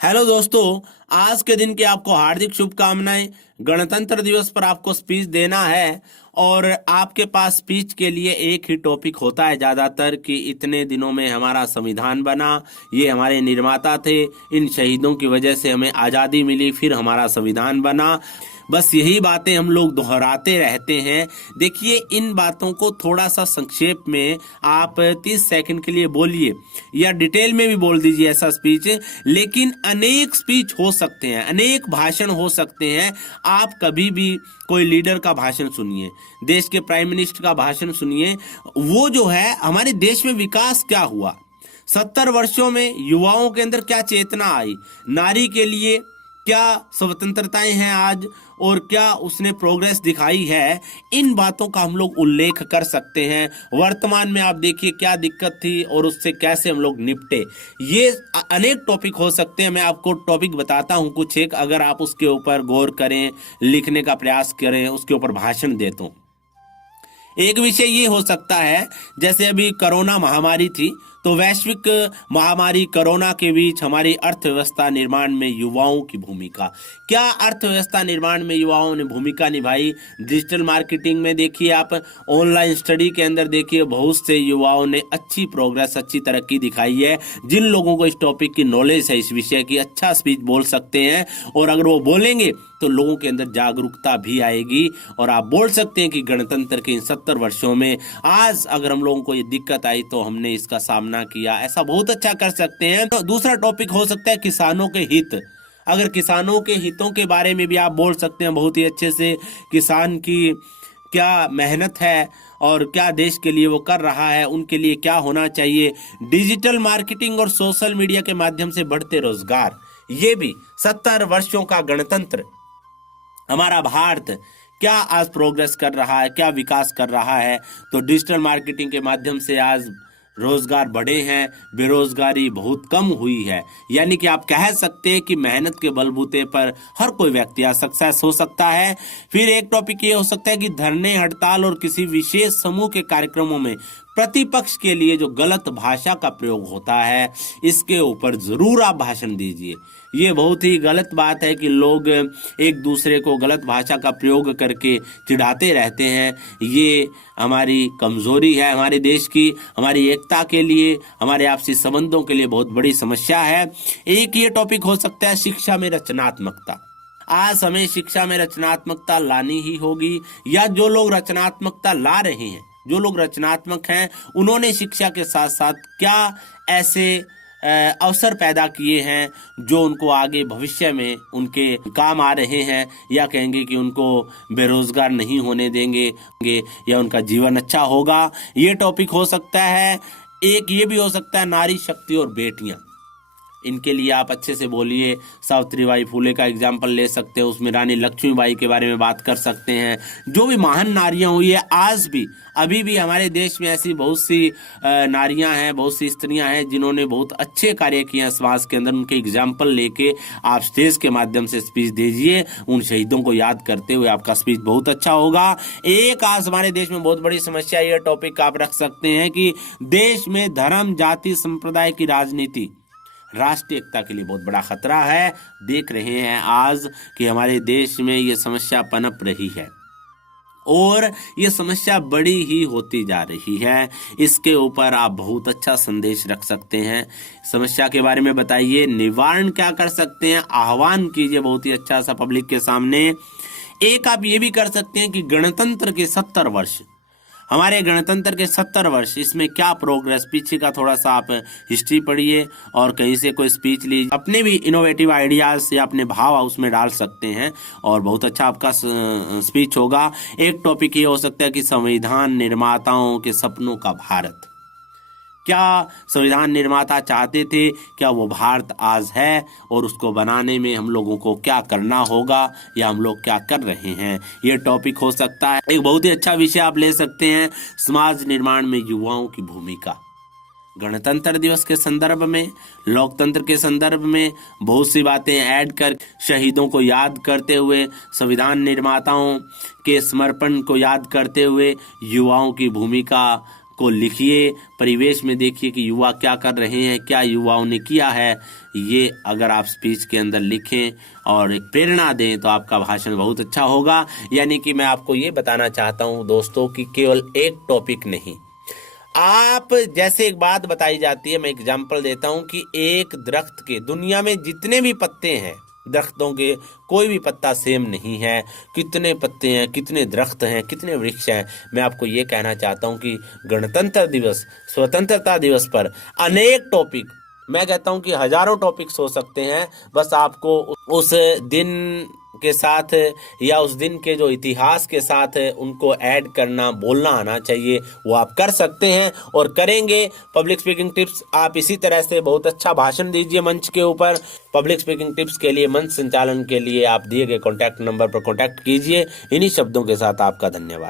Hello दोस्तों, आज के दिन की आपको हार्दिक शुभकामनाएं। गणतंत्र दिवस पर आपको स्पीच देना है और आपके पास स्पीच के लिए एक ही टॉपिक होता है ज्यादातर कि इतने दिनों में हमारा संविधान बना, ये हमारे निर्माता थे, इन शहीदों की वजह से हमें आज़ादी मिली, फिर हमारा संविधान बना। बस यही बातें हम लोग दोहराते रहते हैं। देखिए, इन बातों को थोड़ा सा संक्षेप में आप 30 सेकंड के लिए बोलिए या डिटेल में भी बोल दीजिए ऐसा स्पीच। लेकिन अनेक स्पीच हो सकते हैं, अनेक भाषण हो सकते हैं। आप कभी भी कोई लीडर का भाषण सुनिए, देश के प्राइम मिनिस्टर का भाषण सुनिए। वो जो है, हमारे देश में विकास क्या हुआ, 70 वर्षों में युवाओं के अंदर क्या चेतना आई, नारी के लिए क्या स्वतंत्रताएं हैं आज और क्या उसने प्रोग्रेस दिखाई है, इन बातों का हम लोग उल्लेख कर सकते हैं। वर्तमान में आप देखिए क्या दिक्कत थी और उससे कैसे हम लोग निपटे। ये अनेक टॉपिक हो सकते हैं। मैं आपको टॉपिक बताता हूं कुछ एक, अगर आप उसके ऊपर गौर करें, लिखने का प्रयास करें, उसके ऊपर भाषण दें तो एक विषय ये हो सकता है, जैसे अभी कोरोना महामारी थी, तो वैश्विक महामारी कोरोना के बीच हमारी अर्थव्यवस्था निर्माण में युवाओं की भूमिका, क्या अर्थव्यवस्था निर्माण में युवाओं ने भूमिका निभाई। डिजिटल मार्केटिंग में देखिए, आप ऑनलाइन स्टडी के अंदर देखिए, बहुत से युवाओं ने अच्छी प्रोग्रेस, अच्छी तरक्की दिखाई है। जिन लोगों को इस टॉपिक की नॉलेज है, इस विषय की, अच्छा स्पीच बोल सकते हैं और अगर वो बोलेंगे तो लोगों के अंदर जागरूकता भी आएगी और आप बोल सकते हैं कि गणतंत्र के इन 70 वर्षों में आज अगर हम लोगों को ये दिक्कत आई तो हमने इसका सामना किया, ऐसा बहुत अच्छा कर सकते हैं। तो दूसरा टॉपिक हो सकता है किसानों के हित। अगर किसानों के हितों के बारे में भी आप बोल सकते हैं बहुत ही अच्छे से, किसान की क्या मेहनत है और क्या देश के लिए वो कर रहा है, उनके लिए क्या होना चाहिए। डिजिटल मार्केटिंग और सोशल मीडिया के माध्यम से बढ़ते रोजगार, ये भी 70 वर्षों का गणतंत्र, हमारा भारत क्या आज प्रोग्रेस कर रहा है, क्या विकास कर रहा है। तो डिजिटल मार्केटिंग के माध्यम से आज रोजगार बढ़े हैं, बेरोजगारी बहुत कम हुई है। यानी कि आप कह सकते हैं कि मेहनत के बलबूते पर हर कोई व्यक्ति आज सक्सेस हो सकता है। फिर एक टॉपिक ये हो सकता है कि धरने, हड़ताल और किसी विशेष समूह के कार्यक्रमों में प्रतिपक्ष के लिए जो गलत भाषा का प्रयोग होता है, इसके ऊपर जरूर आप भाषण दीजिए। ये बहुत ही गलत बात है कि लोग एक दूसरे को गलत भाषा का प्रयोग करके चिढ़ाते रहते हैं। ये हमारी कमजोरी है, हमारे देश की, हमारी एकता के लिए, हमारे आपसी संबंधों के लिए बहुत बड़ी समस्या है। एक ये टॉपिक हो सकता है शिक्षा में रचनात्मकता। आज हमें शिक्षा में रचनात्मकता लानी ही होगी, या जो लोग रचनात्मकता ला रहे हैं, जो लोग रचनात्मक हैं, उन्होंने शिक्षा के साथ साथ क्या ऐसे अवसर पैदा किए हैं जो उनको आगे भविष्य में उनके काम आ रहे हैं, या कहेंगे कि उनको बेरोजगार नहीं होने देंगे या उनका जीवन अच्छा होगा। ये टॉपिक हो सकता है। एक ये भी हो सकता है नारी शक्ति और बेटियां, इनके लिए आप अच्छे से बोलिए। सावित्रीबाई फुले का एग्जाम्पल ले सकते हैं, उसमें रानी लक्ष्मीबाई के बारे में बात कर सकते हैं। जो भी महान नारियां हुई है, आज भी अभी भी हमारे देश में ऐसी बहुत सी नारियां हैं, बहुत सी स्त्रियां हैं जिन्होंने बहुत अच्छे कार्य किए हैं समाज के अंदर। उनके एग्जाम्पल लेके आप स्टेज के माध्यम से स्पीच दीजिए, उन शहीदों को याद करते हुए आपका स्पीच बहुत अच्छा होगा। एक आज हमारे देश में बहुत बड़ी समस्या, यह टॉपिक आप रख सकते हैं कि देश में धर्म, जाति, संप्रदाय की राजनीति राष्ट्रीय एकता के लिए बहुत बड़ा खतरा है। देख रहे हैं आज कि हमारे देश में ये समस्या पनप रही है और ये समस्या बड़ी ही होती जा रही है। इसके ऊपर आप बहुत अच्छा संदेश रख सकते हैं। समस्या के बारे में बताइए, निवारण क्या कर सकते हैं, आह्वान कीजिए बहुत ही अच्छा सा पब्लिक के सामने। एक आप ये भी कर सकते हैं कि गणतंत्र के 70 वर्ष, हमारे गणतंत्र के 70 वर्ष, इसमें क्या प्रोग्रेस, पीछे का थोड़ा सा आप हिस्ट्री पढ़िए और कहीं से कोई स्पीच लीजिए। अपने भी इनोवेटिव आइडियाज या अपने भाव उसमें डाल सकते हैं और बहुत अच्छा आपका स्पीच होगा। एक टॉपिक ये हो सकता है कि संविधान निर्माताओं के सपनों का भारत, क्या संविधान निर्माता चाहते थे, क्या वो भारत आज है और उसको बनाने में हम लोगों को क्या करना होगा या हम लोग क्या कर रहे हैं, ये टॉपिक हो सकता है। एक बहुत ही अच्छा विषय आप ले सकते हैं, समाज निर्माण में युवाओं की भूमिका। गणतंत्र दिवस के संदर्भ में, लोकतंत्र के संदर्भ में बहुत सी बातें ऐड कर, शहीदों को याद करते हुए, संविधान निर्माताओं के समर्पण को याद करते हुए युवाओं की भूमिका को लिखिए, परिवेश में देखिए कि युवा क्या कर रहे हैं, क्या युवाओं ने किया है। ये अगर आप स्पीच के अंदर लिखें और एक प्रेरणा दें तो आपका भाषण बहुत अच्छा होगा। यानी कि मैं आपको ये बताना चाहता हूँ दोस्तों कि केवल एक टॉपिक नहीं, आप जैसे एक बात बताई जाती है, मैं एग्जांपल देता हूं कि एक दरख्त के दुनिया में जितने भी पत्ते हैं दरख्तों के, कोई भी पत्ता सेम नहीं है। कितने पत्ते हैं, कितने दरख्त हैं, कितने वृक्ष हैं। मैं आपको ये कहना चाहता हूं कि गणतंत्र दिवस, स्वतंत्रता दिवस पर अनेक टॉपिक, मैं कहता हूं कि हजारों टॉपिक्स हो सकते हैं। बस आपको उस दिन के साथ या उस दिन के जो इतिहास के साथ उनको ऐड करना, बोलना आना चाहिए। वो आप कर सकते हैं और करेंगे। पब्लिक स्पीकिंग टिप्स, आप इसी तरह से बहुत अच्छा भाषण दीजिए मंच के ऊपर। पब्लिक स्पीकिंग टिप्स के लिए, मंच संचालन के लिए आप दिए गए कॉन्टैक्ट नंबर पर कॉन्टैक्ट कीजिए। इन्हीं शब्दों के साथ आपका धन्यवाद।